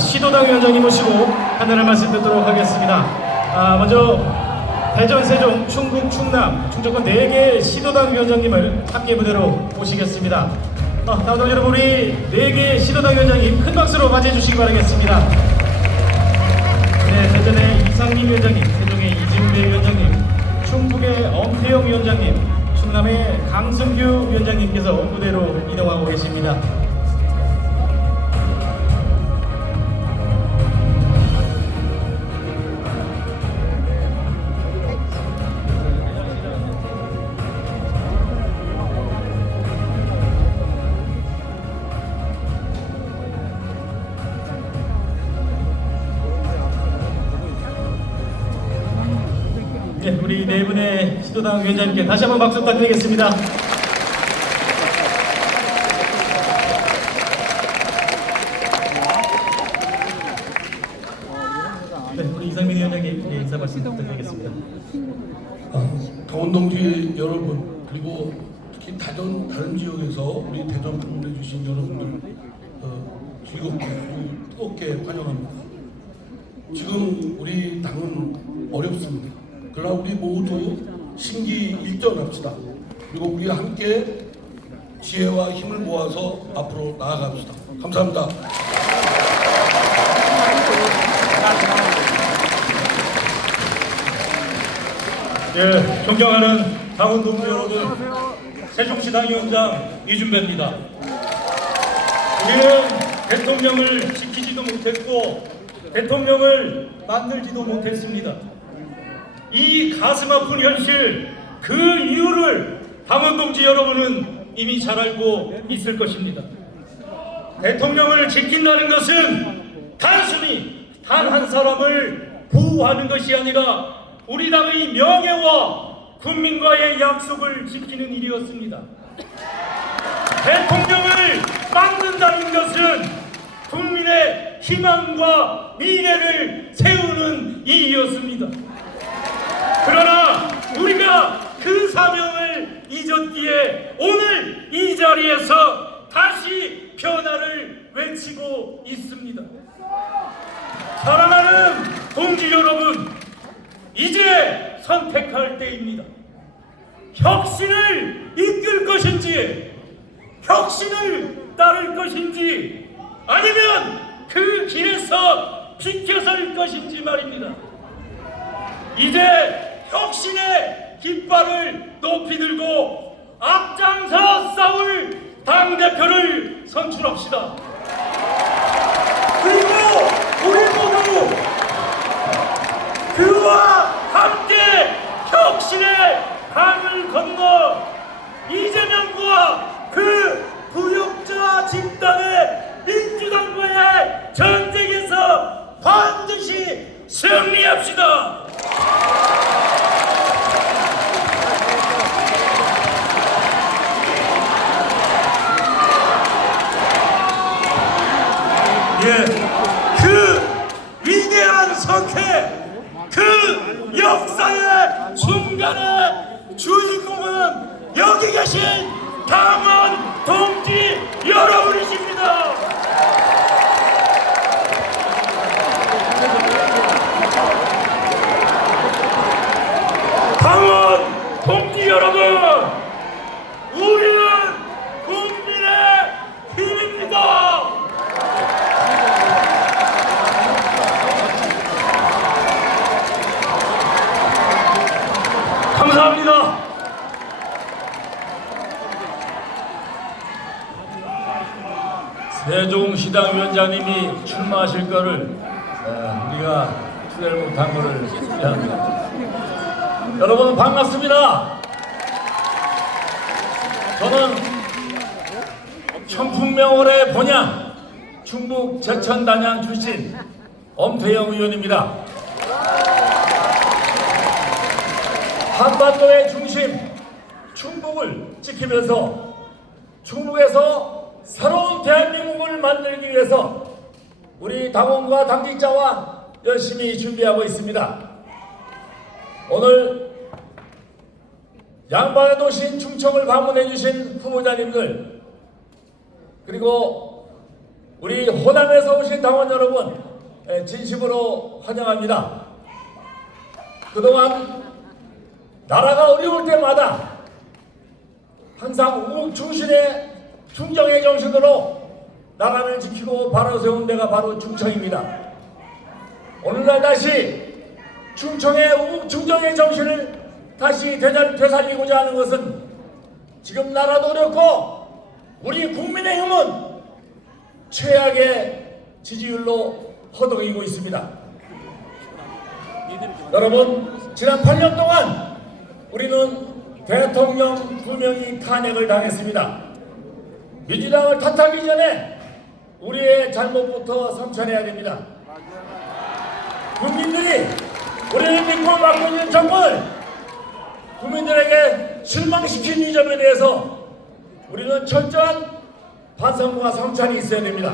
시도당 위원장님 모시고 하늘의 말씀 듣도록 하겠습니다. 아, 먼저 대전, 세종, 충북, 충남, 충청권 4개 시도당 위원장님을 함께 무대로 모시겠습니다. 아, 다음 여러분 우리 4개 시도당 위원장님 큰 박수로 맞이해 주시기 바라겠습니다. 네, 대전의 이상민 위원장님, 세종의 이진배 위원장님, 충북의 엄태영 위원장님, 충남의 강승규 위원장님께서 무대로 이동하고 계십니다. 시도당 위원장님께 다시 한번 박수 부탁드리겠습니다. 네, 우리 이상민 위원장님 네, 인사 말씀 부탁드리겠습니다. 아, 강원동지 여러분 그리고 특히 다전 다른 지역에서 우리 대전 방문해 주신 여러분들 어, 즐겁게 뜨겁게 환영합니다. 지금 우리 당은 어렵습니다. 그러나 우리 모두 신기 일전합시다. 그리고 우리 함께 지혜와 힘을 모아서 앞으로 나아갑시다. 감사합니다. 예, 존경하는 당원 동지 여러분, 세종시 당위원장 이준배입니다. 우리는 대통령을 지키지도 못했고 대통령을 만들지도 못했습니다. 이 가슴 아픈 현실, 그 이유를 당원 동지 여러분은 이미 잘 알고 있을 것입니다. 대통령을 지킨다는 것은 단순히 단 한 사람을 보호하는 것이 아니라 우리 당의 명예와 국민과의 약속을 지키는 일이었습니다. 대통령을 막는다는 것은 국민의 희망과 미래를 세우는 일이었습니다. 그러나 우리가 그 사명을 잊었기에 오늘 이 자리에서 다시 변화를 외치고 있습니다. 사랑하는 동지 여러분, 이제 선택할 때입니다. 혁신을 이끌 것인지, 혁신을 따를 것인지, 아니면 그 길에서 비켜설 것인지 말입니다. 이제 혁신의 깃발을 높이 들고 앞장서 싸울 당대표를 선출합시다. 그리고 우리 모두 그와 함께 혁신의 강을 건너 이재명과 그 부역자 집단의 민주당과의 전쟁에서 반드시 승리합시다. 예, 그 위대한 선택, 그 역사의 순간의 주인공은 여기 계신 당원 동지 여러분이십니다. 당원 동지 여러분, 우리는 국민의 힘입니다. 감사합니다. 세종시당 위원장님이 출마하실 거를 어, 우리가 투자를 못한 거를 미안합니다. 여러분 반갑습니다. 저는 청풍명월의 본향 충북 제천 단양 출신 엄태영 의원입니다. 한반도의 중심 충북을 지키면서 충북에서 새로운 대한민국을 만들기 위해서 우리 당원과 당직자와 열심히 준비하고 있습니다. 오늘 양반의 도시인 충청을 방문해 주신 후보자님들 그리고 우리 호남에서 오신 당원 여러분 예, 진심으로 환영합니다. 그동안 나라가 어려울 때마다 항상 우국 충신의 충정의 정신으로 나라를 지키고 바로 세운 데가 바로 충청입니다. 오늘날 다시 충청의 우국 충정의 정신을 다시 되살, 되살리고자 하는 것은 지금 나라도 어렵고 우리 국민의 힘은 최악의 지지율로 허덕이고 있습니다. 여러분 지난 8년 동안 우리는 대통령 두 명이 탄핵을 당했습니다. 민주당을 탓하기 전에 우리의 잘못부터 성찰해야 됩니다. 국민들이 우리를 믿고 맡고 있는 정권을 국민들에게 실망시킨 이 점에 대해서 우리는 철저한 반성과 성찰이 있어야 됩니다.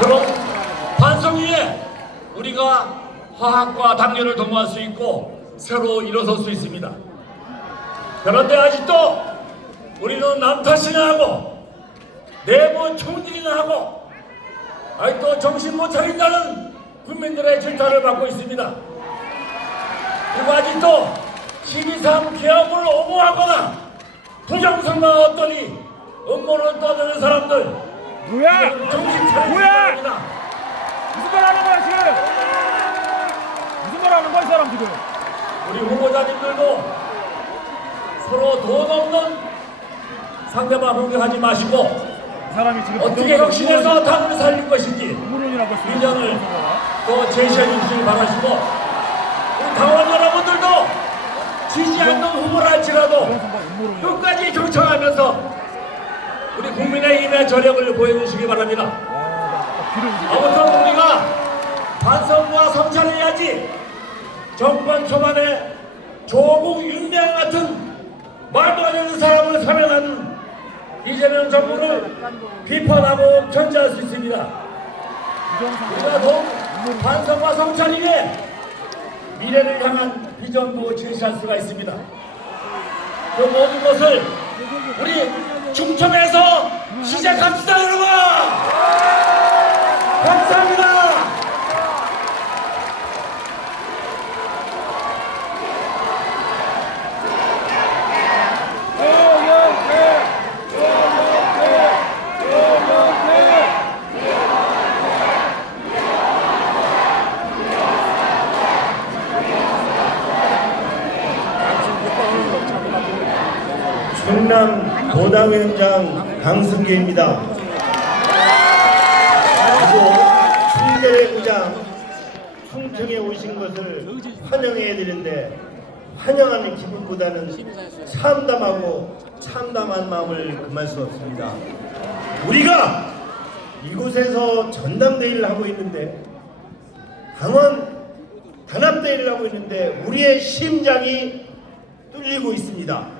그럼 반성 위에 우리가 화합과 당연을 도모할 수 있고 새로 일어설 수 있습니다. 그런데 아직도 우리는 남 탓이나 하고 내부 총질이나 하고 아직도 정신 못 차린다는 국민들의 질타를 받고 있습니다. 그리고 아직도 12.3 개혁을 옹호하거나 부정선거 어떠니 음모를 떠드는 사람들 뭐야? 정신 차리기 뭐야? 무슨 말 하는 거야 지금? 하는 거야 이 사람 지금? 우리 후보자님들도 서로 돈 없는 상대방 공격하지 마시고 이 사람이 지금 어떻게 혁신해서 당을 살릴 것인지. 비전을 또 제시해 주시길 바라시고 우리 당원 여러분들도 지지 않는 후보라 할지라도. 끝까지 경청하면서 우리 국민의힘의 저력을 보여주시기 바랍니다. 아무튼 우리가 반성과 성찰해야지 정권 초반에 조국 윤대양 같은 말도 안 되는 사람을 사면하는 이재명 정부를 비판하고 견제할 수 있습니다. 우리가 더욱 반성과 성찰 위에 미래를 향한 비전도 제시할 수가 있습니다. 그 모든 것을 우리 충청에서 시작합시다 여러분! 감사합니다. 충남 도당위원장 강승규입니다. 그리고 충계구장 충청에 오신 것을 환영해야 되는데 환영하는 기분보다는 참담하고 참담한 마음을 금할 수 없습니다. 우리가 이곳에서 전당대회를 하고 있는데 강원 단합대회를 하고 있는데 우리의 심장이 뚫리고 있습니다.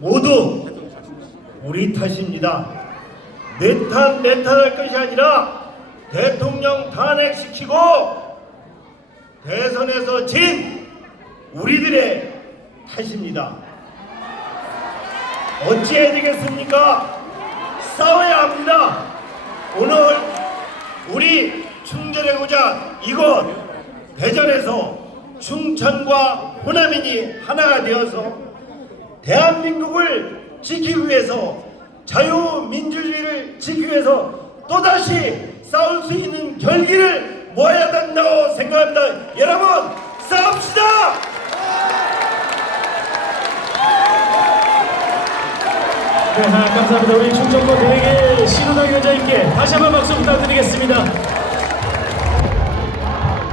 모두 우리 탓입니다. 내 탓, 내 탓 할 것이 아니라 대통령 탄핵시키고 대선에서 진 우리들의 탓입니다. 어찌해야 되겠습니까? 싸워야 합니다. 오늘 우리 고장 이곳 대전에서 충청과 호남인이 하나가 되어서 대한민국을 지키기 위해서 자유민주주의를 지키기 위해서 또다시 싸울 수 있는 결기를 모아야 된다고 생각합니다. 여러분 싸웁시다! 네, 아, 감사합니다. 우리 충청도 대개 신우당 위원장님께 다시 한번 박수 부탁드리겠습니다.